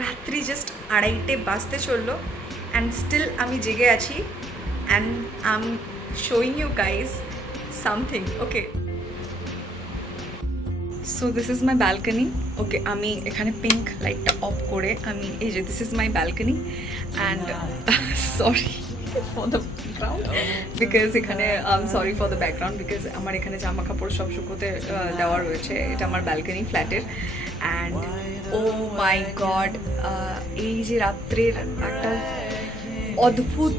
রাত্রি জাস্ট আড়াইটে বাজতে চলল অ্যান্ড স্টিল আমি জেগে আছি and I'm showing you guys something okay so this is my balcony okay আমি এখানে পিঙ্ক লাইটটা অফ করে আমি এই যে this is my balcony and sorry for the background because এখানে I am sorry for the background because আমার এখানে জামা কাপড় সব শুকোতে দেওয়া রয়েছে এটা আমার ব্যালকনি ফ্ল্যাটের অ্যান্ড ও মাই গড এই যে রাত্রের একটা অদ্ভুত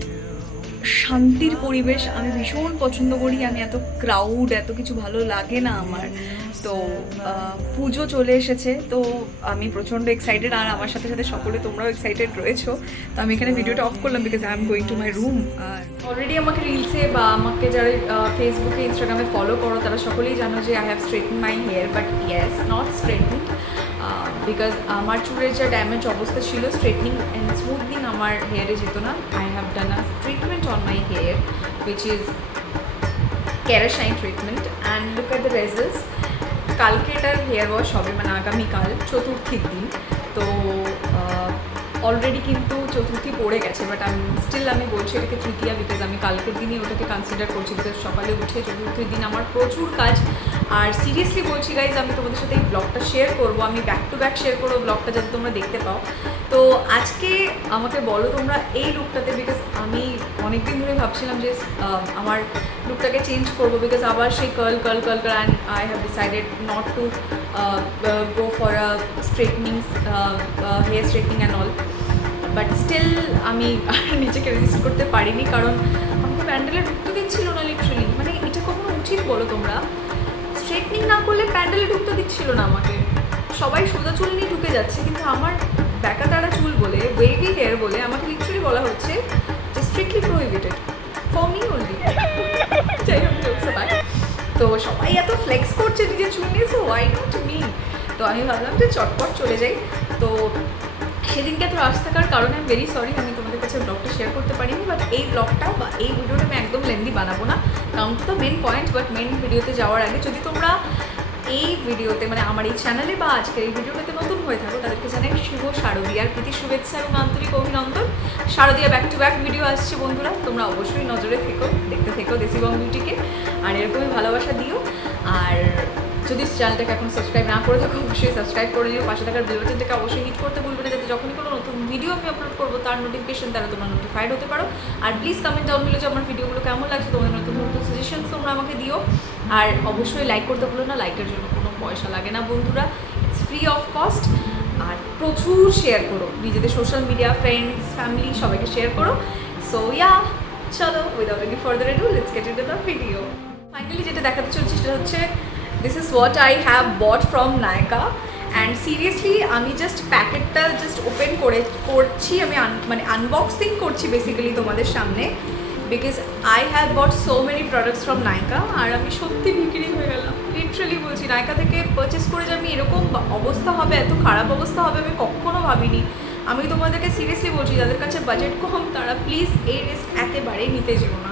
শান্তির পরিবেশ আমি ভীষণ পছন্দ করি। আমি এত ক্রাউড এত কিছু ভালো লাগে না আমার। তো পুজো চলে এসেছে। তো আমি প্রচণ্ড এক্সাইটেড আর আমার সাথে সাথে সকলে তোমরাও এক্সাইটেড রয়েছো। তো আমি এখানে ভিডিওটা অফ করলাম because I am going to my room already আমাকে রিলসে বা আমাকে যারা ফেসবুকে ইনস্টাগ্রামে ফলো করো, তারা সকলেই জানো যে I have straighten my hair but yes not straighten because আমার চুলের যা ড্যামেজ অবস্থা ছিল স্ট্রেটনিং অ্যান্ড স্মুথনিং আমার হেয়ারে যেত না। I have done a treatment on my hair which is Kerashine treatment and look at the results কালকে এটার হেয়ার ওয়াশ হবে মানে আগামীকাল, চতুর্থীর দিন। তো অলরেডি কিন্তু চতুর্থী পড়ে গেছে বাট আমি স্টিল আমি বলছি এটাকে তৃতীয়া বিকজ আমি কালকের দিনই ওটাকে কনসিডার করছি বিকজ সকালে উঠে চতুর্থীর দিন আমার প্রচুর কাজ। আর সিরিয়াসলি বলছি গাইজ আমি তোমাদের সাথে এই ব্লগটা শেয়ার করব, আমি ব্যাক টু ব্যাক শেয়ার করব ব্লগটা যাতে তোমরা দেখতে পাও। তো আজকে আমাকে বলো তোমরা এই লুকটাতে বিকজ আমি অনেকদিন ধরে ভাবছিলাম যে আমার লুকটাকে চেঞ্জ করব বিকজ আবার সেই curl curl curl curl and I have decided not to go for a straightening hair straightening and all but still আমি নিজেকে রেজিস্ট করতে পারিনি কারণ আমাকে প্যান্ডেলে ঢুকতে দিচ্ছিল না লিটারালি মানে এটা কখনো উচিত বলো তোমরা? স্ট্রেটনিং না করলে প্যান্ডেলে ঢুকতে দিচ্ছিল না আমাকে। সবাই সোজা চুল নিয়ে ঢুকে যাচ্ছে, কিন্তু আমার ব্যাকা তারা চুল বলে ওয়েভি হেয়ার বলে, আমাকে লিটারালি বলা হচ্ছে যে strictly prohibited for me only যাই তো সবাই এত ফ্লেক্স করছে নিজের চুল নিয়ে সো ওয়াই নট তো আমি ভাবলাম যে চটপট চলে যাই। তো সেদিনকে এত রাশ থাকার কারণে আমি ভেরি সরি আমি তোমাদের কাছে ব্লগটা শেয়ার করতে পারিনি বাট এই ব্লগটা বা এই ভিডিওটা আমি একদম লেন্দি বানাবো না। কারণ তো মেন পয়েন্ট বাট মেন ভিডিওতে যাওয়ার আগে যদি তোমরা এই ভিডিওতে মানে আমার এই চ্যানেলে বা আজকের এই ভিডিওটাতে নতুন হয়ে থাকো, তাদেরকে জানাই শুভ শারদীয়ার প্রীতি, শুভেচ্ছা এবং আন্তরিক অভিনন্দন। Sharadiya back to back video আসছে বন্ধুরা, তোমরা অবশ্যই নজরে থেকো, দেখতে থেকো দেশিবং বিউটিকে আর এরকমই ভালোবাসা দিও। আর যদি চ্যানেলটাকে এখন সাবস্ক্রাইব না করে থাকো, অবশ্যই সাবস্ক্রাইব করে দিও পাশে থাকার বেল বাটনটাকে অবশ্যই হিট করতে ভুলবে না। যাতে যখনই কোনো নতুন ভিডিও আমি আপলোড করব, তার নোটিফিকেশন দ্বারা তোমরা নোটিফাইড হতে পারো। আর প্লিজ কমেন্ট ডাউন মিলে যে আমার ভিডিওগুলো কেমন লাগছে, তোমাদের নতুন নতুন সাজেশনস তোমরা আমাকে দিও। আর অবশ্যই লাইক করতে ভুলো না লাইকের জন্য কোনো পয়সা লাগে না বন্ধুরা। ইটস ফ্রি অফ কস্ট আর প্রচুর শেয়ার করো। নিজেদের সোশ্যাল মিডিয়া ফ্রেন্ডস ফ্যামিলি সবাইকে শেয়ার করো। সো ইয়া চলো without any further ado let's get into the video finally যেটা দেখাতে চলছে, সেটা হচ্ছে this is what I have bought from Nykaa and seriously আমি জাস্ট প্যাকেটটা জাস্ট ওপেন করে, করছি, আমি মানে আনবক্সিং করছি বেসিক্যালি তোমাদের সামনে because I have bought so many products from Nykaa আর আমি সত্যি বিক্রি হয়ে গেলাম লিটারালি বলছি নায়কা থেকে পারচেস করে যে আমি এরকম অবস্থা হবে, এত খারাপ অবস্থা হবে, আমি কখনো ভাবিনি। আমি তোমাদেরকে সিরিয়াসলি বলছি, যাদের কাছে বাজেট কম, তারা প্লিজ এই রিস্ক একেবারেই নিতে যেও না।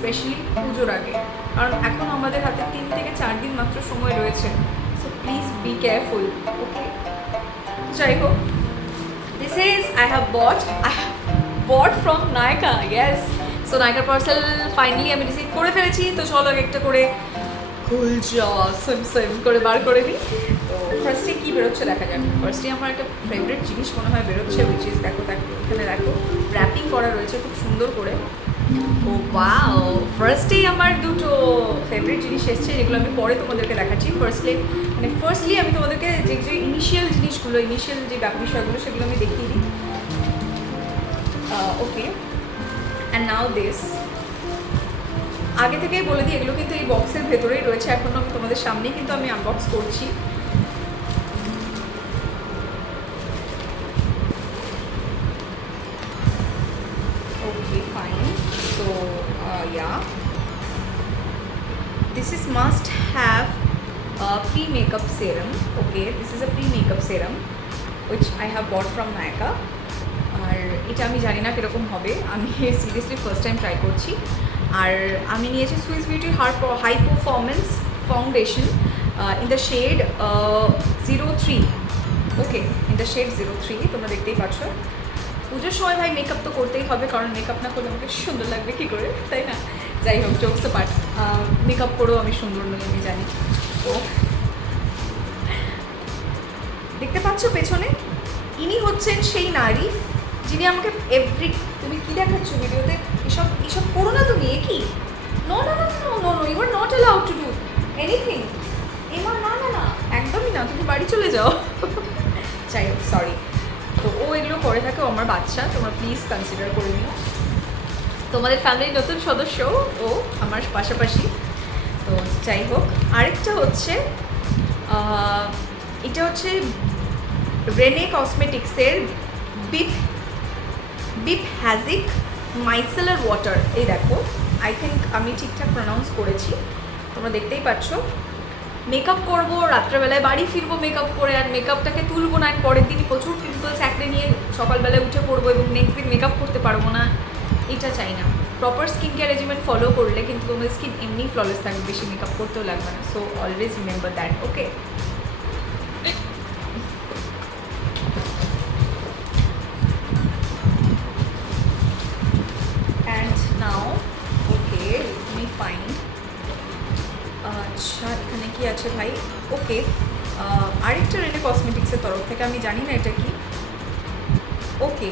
স্পেশালি পুজোর আগে। কারণ এখন আমাদের হাতে তিন থেকে চার দিন মাত্র সময় রয়েছে। So please be careful okay যাই হোক this is I have bought I bought from Nykaa yes so নায়কার parcel finally আমি রিসিভ করে ফেলেছি। তো চলো এক একটা করে খুলজা সেম সেম করে বার করে নিই। তো ফার্স্টে কী বেরোচ্ছে দেখা যাক। ফার্স্টে আমার একটা ফেভারিট জিনিস মনে হয় বেরোচ্ছে উইচ ইজ দেখো দেখো, এখানে দেখো র্যাপিং করা রয়েছে খুব সুন্দর করে। ও ওয়াও ফার্স্টেই আমার দুটো ফেভারিট জিনিস এসছে, যেগুলো আমি পরে তোমাদেরকে দেখাচ্ছি। ফার্স্টলি মানে ফার্স্টলি আমি তোমাদেরকে যে যে ইনিশিয়াল জিনিসগুলো ইনিশিয়াল যে বিষয়গুলো, সেগুলো আমি দেখিয়ে দিই। ওকে অ্যান্ড নাও দিস আগে থেকেই বলে দিই, এগুলো কিন্তু এই বক্সের ভেতরেই রয়েছে। এখনও আমি তোমাদের সামনেই কিন্তু আমি আনবক্স করছি। So, uh, yeah. This is must have a pre-makeup serum. Okay, this is a pre-makeup serum which I have bought from Nykaa. আর এটা আমি জানি না কীরকম হবে আমি সিরিয়াসলি ফার্স্ট টাইম ট্রাই করছি আর আমি নিয়েছি Swiss beauty her high performance foundation in the shade zero three okay in the shade zero three তোমরা দেখতেই পাচ্ছ পুজোর সময় ভাই মেকআপ তো করতেই হবে, কারণ মেকআপ না করলে আমাকে সুন্দর লাগবে কী করে, তাই না? যাই হোক জোকস পার্ট মেকআপ করেও আমি সুন্দর নই, আমি জানি। তো দেখতে পাচ্ছ পেছনে? ইনি হচ্ছেন সেই নারী, যিনি আমাকে এভরি তুমি কি দেখাচ্ছ ভিডিওতে? এসব এসব করো না তুমি, এ কি? নো না না no no you are not allowed to do anything এমা, না না না, একদমই না, তুমি বাড়ি চলে যাও। যাই হোক সরি করে থাকে আমার বাচ্চা, তোমরা প্লিজ কনসিডার করে নিও। তোমাদের ফ্যামিলির নতুন সদস্য ও আমার পাশাপাশি। তো যাই হোক, আরেকটা হচ্ছে এটা হচ্ছে রেনে কসমেটিক্সের বিপ বিপ হ্যাজিক মাইসেলার ওয়াটার এই দেখো আই থিঙ্ক আমি ঠিকঠাক প্রনাউন্স করেছি, তোমরা দেখতেই পাচ্ছ। মেকআপ করব, রাত্রেবেলায় বাড়ি ফিরবো মেকআপ করে, আর মেকআপটাকে তুলবো না, আর পরের দিনই প্রচুর পিম্পলস একড়ে নিয়ে সকালবেলায় উঠে পড়ব এবং নেক্সট দিন মেকআপ করতে পারব না, এটা চাই না। Proper skin care regiment follow করলে কিন্তু তোমার স্কিন এমনি ফ্ললেস থাকবে, বেশি মেকআপ করতেও লাগবে না। So always remember that okay okay আরেকটা রেনে কসমেটিক্সের তরফ থেকে, আমি জানি না এটা কি। ওকে।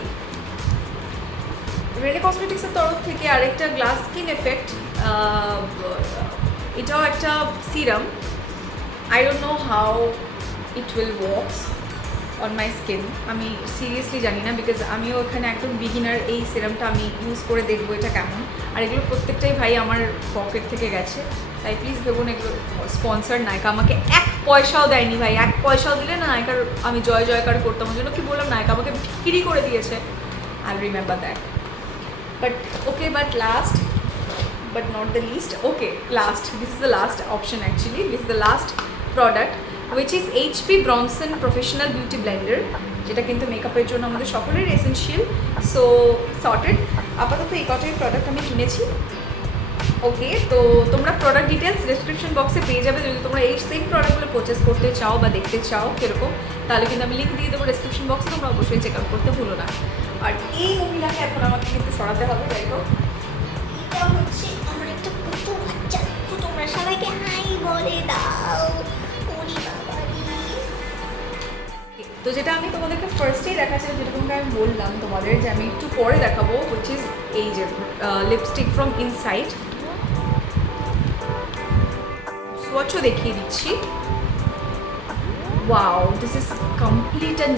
রেনে কসমেটিক্সের তরফ থেকে আরেকটা গ্লাস স্কিন এফেক্ট এটাও একটা serum I don't know how it will works on my skin আমি সিরিয়াসলি জানি না বিকজ আমিও এখানে একদম বিগিনার এই সিরামটা আমি ইউজ করে দেখব এটা কেমন। আর এগুলো প্রত্যেকটাই ভাই আমার পকেট থেকে গেছে। তাই প্লিজ ভেবুন এগুলো স্পন্সার নায়িকা। আমাকে এক পয়সাও দেয়নি ভাই, এক পয়সাও দিলে না নায়িকার, আমি জয় জয়কার করতাম। ওই জন্য কি বললাম, নায়িকা আমাকে বিক্রি করে দিয়েছে। I remember that but okay but last but not the least okay last this is the last option actually. This is the last product, which is HP Bronson Professional Beauty Blender, যেটা কিন্তু মেকআপের জন্য আমাদের সকলের essential so sorted আপাতত এই কটাই product আমি কিনেছি। ওকে তো তোমরা প্রোডাক্ট ডিটেলস ডেসক্রিপশন বক্সে পেয়ে যাবে। যদি তোমরা এই সেম প্রোডাক্টগুলো পারচেস করতে চাও বা দেখতে চাও কীরকম তাহলে কিন্তু আমি লিঙ্ক দিয়ে দেবো ডেসক্রিপশন বক্সে তোমরা অবশ্যই চেক আউট করতে ভুলো না। আর এই মহিলাকে এখন আমাকে কিন্তু সরাতে হবে যাই হোক। এটা হচ্ছে আমার একটা কুতো বাচ্চা। তো তোমরা সবাইকে হাই বলে দাও। তো যেটা আমি তোমাদেরকে ফার্স্টেই দেখাচ্ছিলাম তোমাকে আমি বললাম তোমাদের যে আমি একটু পরে দেখাবো উইচ ইজ এই যে লিপস্টিক ফ্রম ইনসাইড সোয়াচও দেখিয়ে দিচ্ছি। Wow this is complete a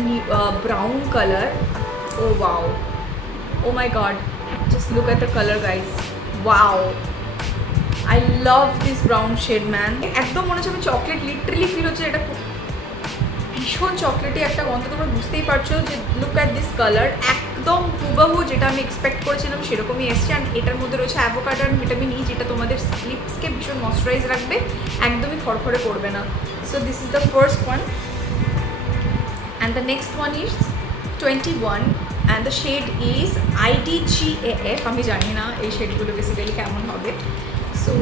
brown colour oh wow oh my god just look at the colour guys wow I love this brown shade man একদম মনে হচ্ছে আমি চকলেট লিটারেলি ফিল হচ্ছে, এটা খুব ভীষণ চকলেটি একটা গন্ধ, তোমরা বুঝতেই পারছ যে লুক অ্যাট দিস কালার একদম হুবাহু যেটা আমি এক্সপেক্ট করেছিলাম সেরকমই এসছে অ্যান্ড এটার মধ্যে রয়েছে অ্যাভোকাডো অ্যান্ড ভিটামিন ই যেটা তোমাদের লিপসকে ভীষণ ময়শ্চারাইজ রাখবে, একদমই খড়খড়ে করবে না। So this is the first one and the next one is twenty one and the shade is IDGAF আমি জানি না এই শেডগুলো বেসিক্যালি কেমন হবে। So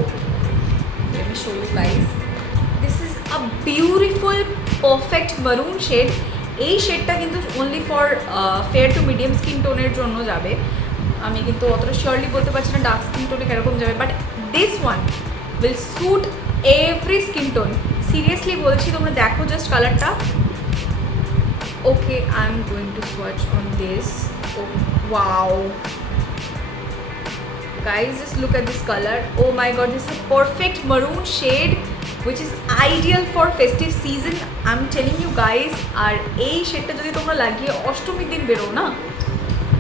show you guys. This is a beautiful perfect maroon shade. এই শেডটা কিন্তু only for fair to medium skin টোনের জন্য যাবে। আমি কিন্তু অতটা শিওরলি বলতে পারছি না ডার্ক স্কিন টোনে কীরকম যাবে but this one will suit every skin tone seriously বলছি, তোমরা দেখো জাস্ট কালারটা okay I am going to swatch on this oh wow guys, just look at this color oh my god, this is a perfect maroon which is ideal for festive season. I'm telling you guys, আর এই শেডটা যদি তোমরা লাগিয়ে অষ্টমীর দিন বেরো না,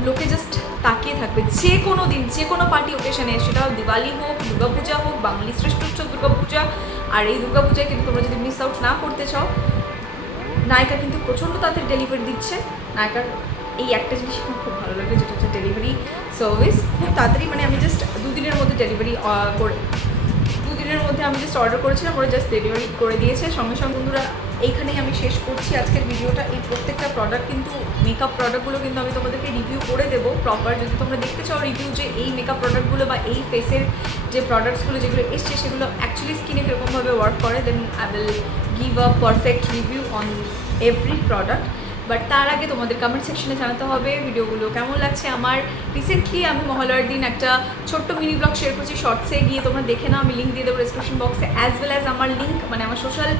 লোকে জাস্ট তাকিয়ে থাকবে। যে কোনো দিন, যে কোনো পার্টি ওকেশনে সেটা দিওয়ালি হোক, দুর্গাপূজা হোক, বাঙালি শ্রেষ্ঠ উৎসব দুর্গাপূজা, আর এই দুর্গাপূজায় কিন্তু তোমরা যদি মিস আউট না করতে চাও, নায়িকা কিন্তু প্রচণ্ড তাদের ডেলিভারি দিচ্ছে। নায়িকার এই একটা জিনিস আমার খুব ভালো লাগে, যেটা হচ্ছে ডেলিভারি সার্ভিস খুব তাড়াতাড়ি মানে আমি জাস্ট দুদিনের মধ্যে ডেলিভারি করে দুদিনের মধ্যে আমি জাস্ট অর্ডার করেছিলাম, ওরা জাস্ট ডেলিভারি করে দিয়েছে। সঙ্গে সঙ্গে বন্ধুরা, এইখানেই আমি শেষ করছি আজকের ভিডিওটা। এই প্রত্যেকটা প্রোডাক্ট কিন্তু মেকআপ প্রোডাক্টগুলো কিন্তু আমি তোমাদেরকে রিভিউ করে দেবো প্রপার যদি তোমরা দেখতে চাও রিভিউ যে এই মেকআপ প্রোডাক্টগুলো বা এই ফেসের যে প্রোডাক্টসগুলো যেগুলো এসছে, সেগুলো অ্যাকচুয়ালি স্কিনে কীরকমভাবে ওয়ার্ক করে then I will give a perfect review on every product but তার আগে তোমাদের কমেন্ট সেকশনে জানাতে হবে ভিডিওগুলো কেমন লাগছে আমার। রিসেন্টলি আমি মহালয়ার দিন একটা ছোট্ট মিনি ব্লগ শেয়ার করছি শর্টসে গিয়ে তোমরা দেখে নাও, আমি লিঙ্ক দিয়ে দেবো ডিসক্রিপশন বক্সে অ্যাজ ওয়েল অ্যাজ আমার লিঙ্ক মানে আমার সোশ্যাল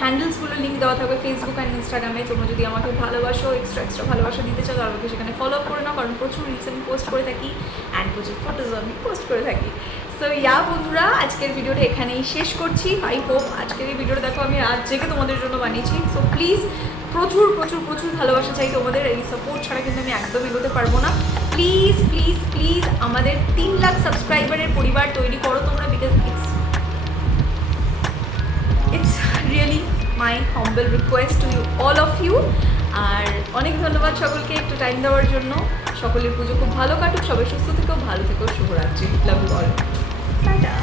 হ্যান্ডেলসগুলো লিঙ্ক দেওয়া থাকবে ফেসবুক অ্যান্ড ইনস্টাগ্রামে তোমরা যদি আমাকে ভালোবাসো এক্সট্রা এক্সট্রা ভালোবাসা দিতে চাও, তাহলে আমাকে সেখানে ফলো আপ করে নাও, কারণ প্রচুর রিলস আমি পোস্ট করে থাকি অ্যান্ড প্রচুর ফটোজ আমি পোস্ট করে থাকি। সো ইয়া বন্ধুরা, আজকের ভিডিওটা এখানেই শেষ করছি। আই হোপ আজকের এই ভিডিওটা দেখো, আমি রাত জেগে তোমাদের জন্য বানিয়েছি। সো প্লিজ প্রচুর প্রচুর প্রচুর ভালোবাসা চাই তোমাদের। এই সাপোর্ট ছাড়া কিন্তু আমি একদম এগোতে পারব না। প্লিজ প্লিজ প্লিজ আমাদের তিন লাখ সাবস্ক্রাইবারের পরিবার তৈরি করো তোমরা because it's it's really my humble request to you all of you আর অনেক ধন্যবাদ সকলকে একটু টাইম দেওয়ার জন্য। সকলের পুজো খুব ভালো কাটুক, সবাই সুস্থ থেকেও ভালো থেকেও শুভরাত্রি। লাভ অল টাটা